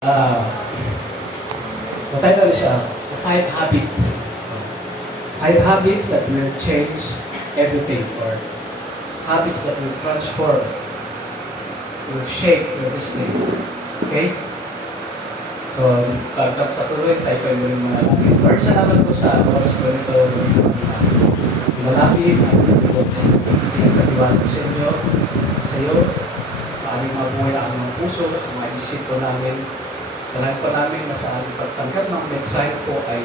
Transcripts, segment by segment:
uh, title siya, The Five Habits. Five habits that will change everything, or habits that will transform, will shape your destiny. Okay? So, pagkatuloy tayo kayo yung mga lapit. Lord, salamat po sa oras ko nito. Malapit ang pinagkatiwala ko sa inyo, sa iyo, aming mabuhay ang mga puso, ang mga isip po namin. Salamat po namin na sa aming pagtanggap ng mensahe po ay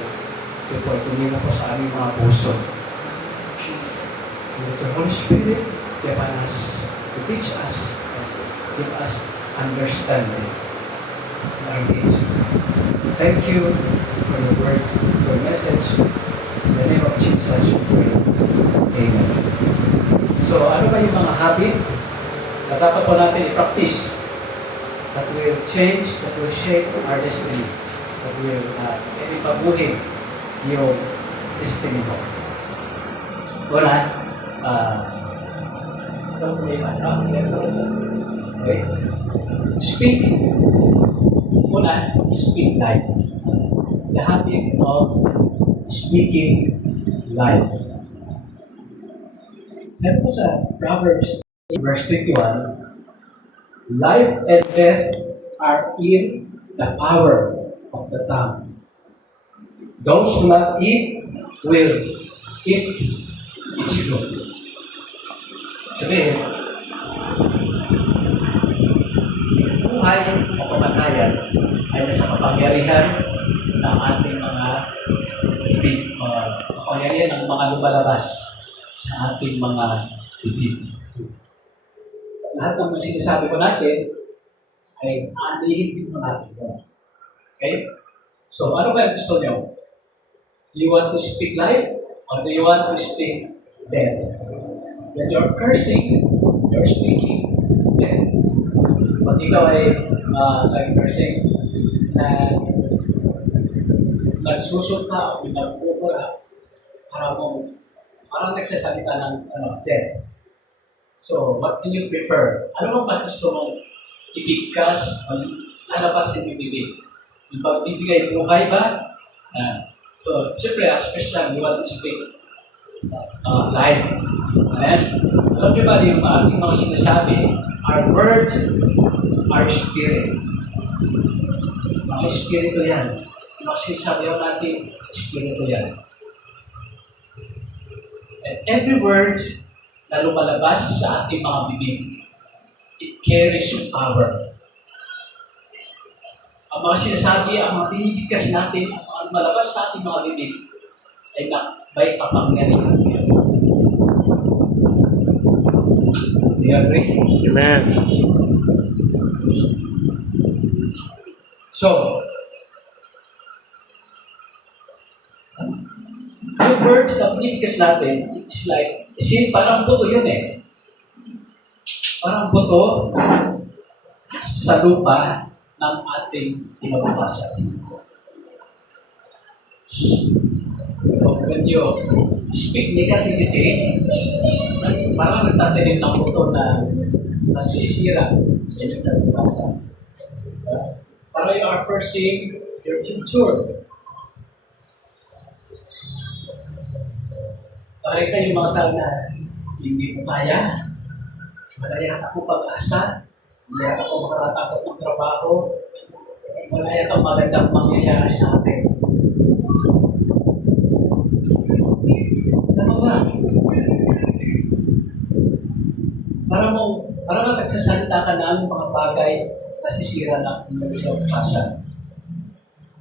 ito po ay tumimo po sa aming mga puso. Let the Holy Spirit give us, to teach us, give us understanding in our needs. Thank you for your word, your message. In the name of Jesus, we pray. Amen. So, ano ba yung mga habit na dapat po natin i-practice that will change, that will shape our destiny, that will ipabuhin yung destiny mo. Una, okay. Speak. Una, speak life. The habit of speaking life. Sabi po sa Proverbs verse 21, life and death are in the power of the tongue. Those who not eat will eat its fruit. Sabihin, buhay o kamatayan ay nasa kapangyarihan ng ating mga bibig, kapangyarihan ng mga lumalabas sa ating mga bibig. Lahat ng sinasabi ko natin ay aanihin din mo natin. Okay? So, ano ba yung gusto nyo? Do you want to speak life or do you want to speak death? When you're cursing, you're speaking death. Pag ikaw ay cursing na nagsusot ka o nagpupura, parang nagsasalita ng death. So, what do you prefer? Ano ba gusto mong ibigkas o lalabas sa bibig? Yung pagbibigay buhay ba? So, siyempre, as Christian, we want to speak life. Amen? Alam niyo ba yung ating mga sinasabi, our words, our spirit. Mga espiritu yan. Mga sinasabi natin, espiritu yan. And every word na lumalabas sa ating mga bibig, it carries yung power. Ang mga sinasabi, ang mga binibigkas natin, ang mga lumalabas sa ating mga bibig, ay may kapangyarihan. Do you agree? Amen. So, yung words na binibigkas natin, it's like, parang buto yun eh. Parang buto sa lupa ng ating kinabukasan. So, when you speak negativity, parang nagtatanim ng buto na nasisira sa inyong kinabukasan. Parang you are foreseeing your future. Parang kayo mga tao na hindi mo kaya, wala yata akong pag-asa, hindi yata ako makaratakot ng trabaho, wala yata magandang mangyayari sa atin. Ano ba? Parang nagsasalita ka na ang mga bagay na sisira ng inyong kinabukasan.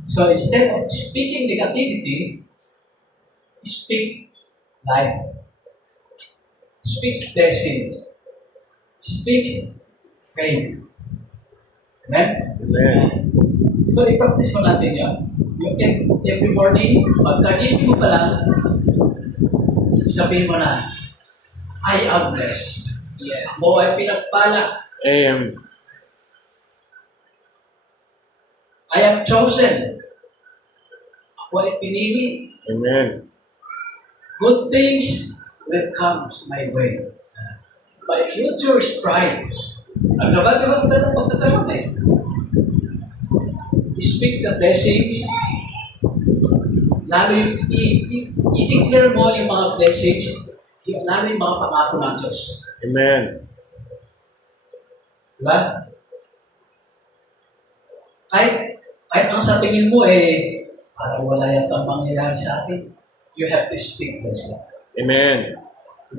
So instead of speaking negativity, speak life. Speaks blessings. Speaks faith. Amen? Amen. So, i-practice mo natin yan. Every morning, pagkagising mo pa lang, sabihin mo na, I am blessed. Yes. Ako ay pinagpala. I am chosen. Ako ay pinili. Amen. Good things will come my way. My future is bright. Ang naman yung pagkakaroon eh. speak the blessings, lalo i-declare mo yung mga blessings, lalo yung mga pangako ng Diyos. Amen. Diba? Kahit ang sa tingin mo parang wala yatang mangyayari sa akin, you have to speak blessing. Amen.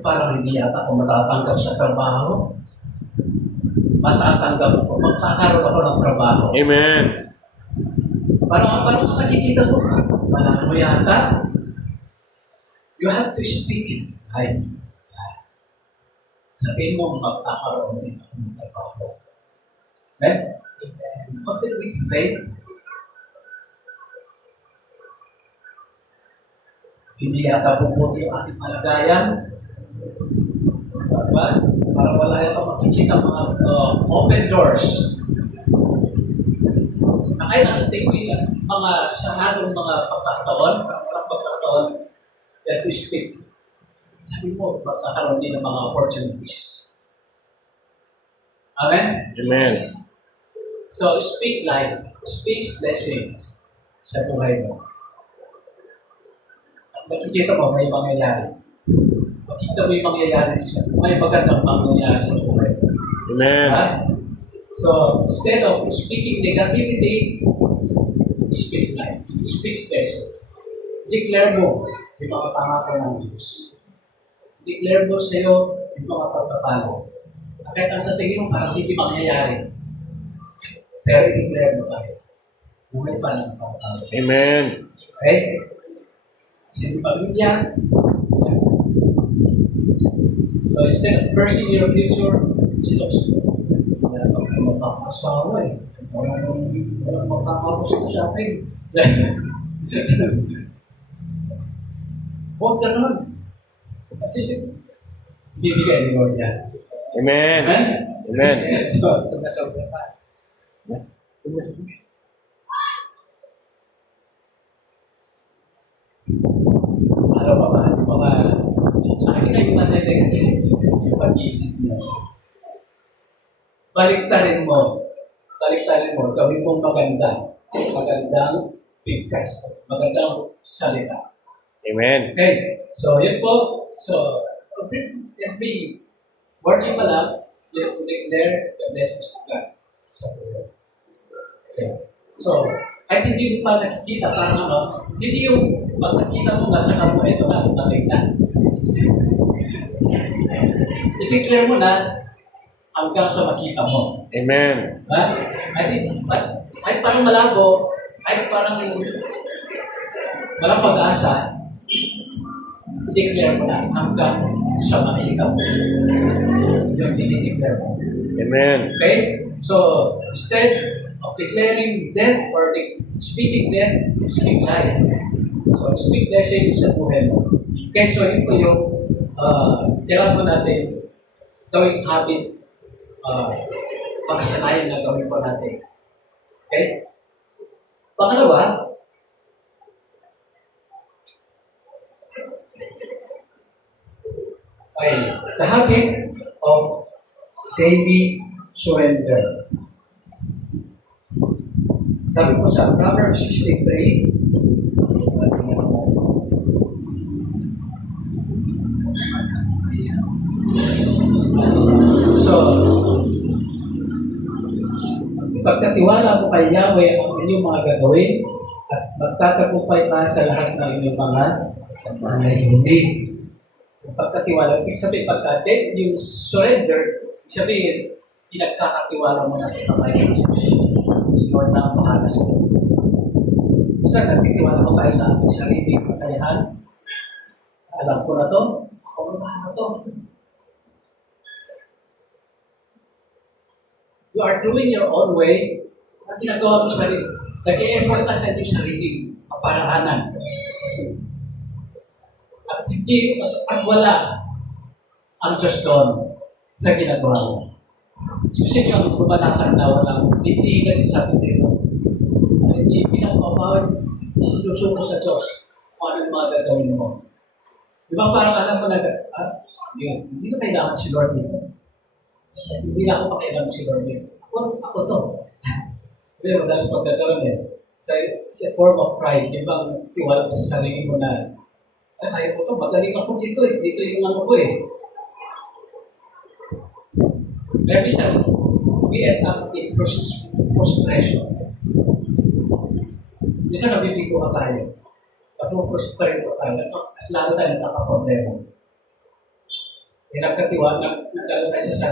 Parang hindi yata ako matatanggap sa trabaho. Matatanggap ako, magkakaroon ako ng trabaho. Amen. Parang nakikita ko, wala mo yata. You have to speak it. Sabihin mo, magkakaroon din ako ng trabaho. Amen? But with faith, hindi yata puputi yung ating kalagayan. Diba? Para wala yata makikita mga open doors. Na kaya nasa tingin mga saradong mga pagkakataon, that to speak. Sabi mo, magkakaroon din ng mga opportunities. Amen? Amen. So, speak life. Speak blessings sa buhay mo. At makikita mo, may mangyayari. Makikita mo yung mangyayari sa buhay. May magandang mangyayari sa buhay mo. Amen. So, instead of speaking negativity, speak life. Speak blessings. Declare mo yung mga pangako ng Diyos. Declare mo sa iyo yung mga pagpapalo. Kahit ang sa tingin mo, parang hindi mangyayari. Pero i-declare mo tayo. Buhay pa ng pagpapalo. Amen. Okay? Kasi yung pamilya. So instead of cursing your future, instead of magkakasawa walang magkakasawa sa akin. Huwag ka nun. At least, bibigay ni Lord yan. Amen. Amen. So nasabi pa. Ano pa ba? Lagi na yung negative yung pag-iisip niya. Baliktarin mo. Gawin mong magandang bigkas. Magandang salita. Amen. Okay, so yun po. So, every word yung pala, you have to declare the blessings of God sa buhay. Okay. So, kahit hindi mo pa nakikita, parang hindi yung pag nakita mo na, tsaka mo ito na, nakita. I-declare mo na hanggang sa makita mo. Amen. Kahit parang malabo, kahit parang walang pag-asa, declare mo na hanggang sa makita mo. Yung dinideclare mo. Amen. Okay? So, instead of declaring death or speaking death, speak life. So, speak blessing sa buhay mo. Okay, so yun po yung kailangan po natin gawing habit, makasanayan na gawin po natin. Okay? Pangalawa, ay the habit of daily surrender. Sabi ko sa Proverbs 63, so, pagkatiwala mo kay Yahweh ang inyong mga gagawin at magtatagumpay ka sa lahat ng inyong mga hindi. So, pagkatiwala, ibig sabihin, pagka-dead yung surrender, ibig sabihin, pinagkakatiwala mo na sa kamay ng Diyos. Si Lord na ang bahala sa iyo. Kasi nagtitiwala mo tayo sa ating sarili, kakayahan. Alam ko na to, ako na bahala to. You are doing your own way, ang ginagawa mo sa sarili. Nag-e-effort ka sa iyong sarili, kaparaanan. At wala ang Diyos doon sa ginagawa mo. Susin niyo ang kumalakad na walang hindi nagsasabi dito. Hindi pinapapawag, isinusuko sa Diyos kung ano yung mga gagawin mo. Di ba parang alam mo na, hindi na kailangan si Lord dito. Hindi na ako pakailangan si Lord dito. Ako to. Pero madalas magkakaroon eh. So, it's a form of pride. Yung bang tiwala ko sa sarili mo na, ay, kaya ko to, magaling ako dito eh. Dito yung ano ko eh. Kaya minsan, we end up in frustration. Minsan nabibigo ka tayo. Frustrate ko tayo. Mas lalo tayo nagkakaproblema. Nagkatiwala tayo sa sarili.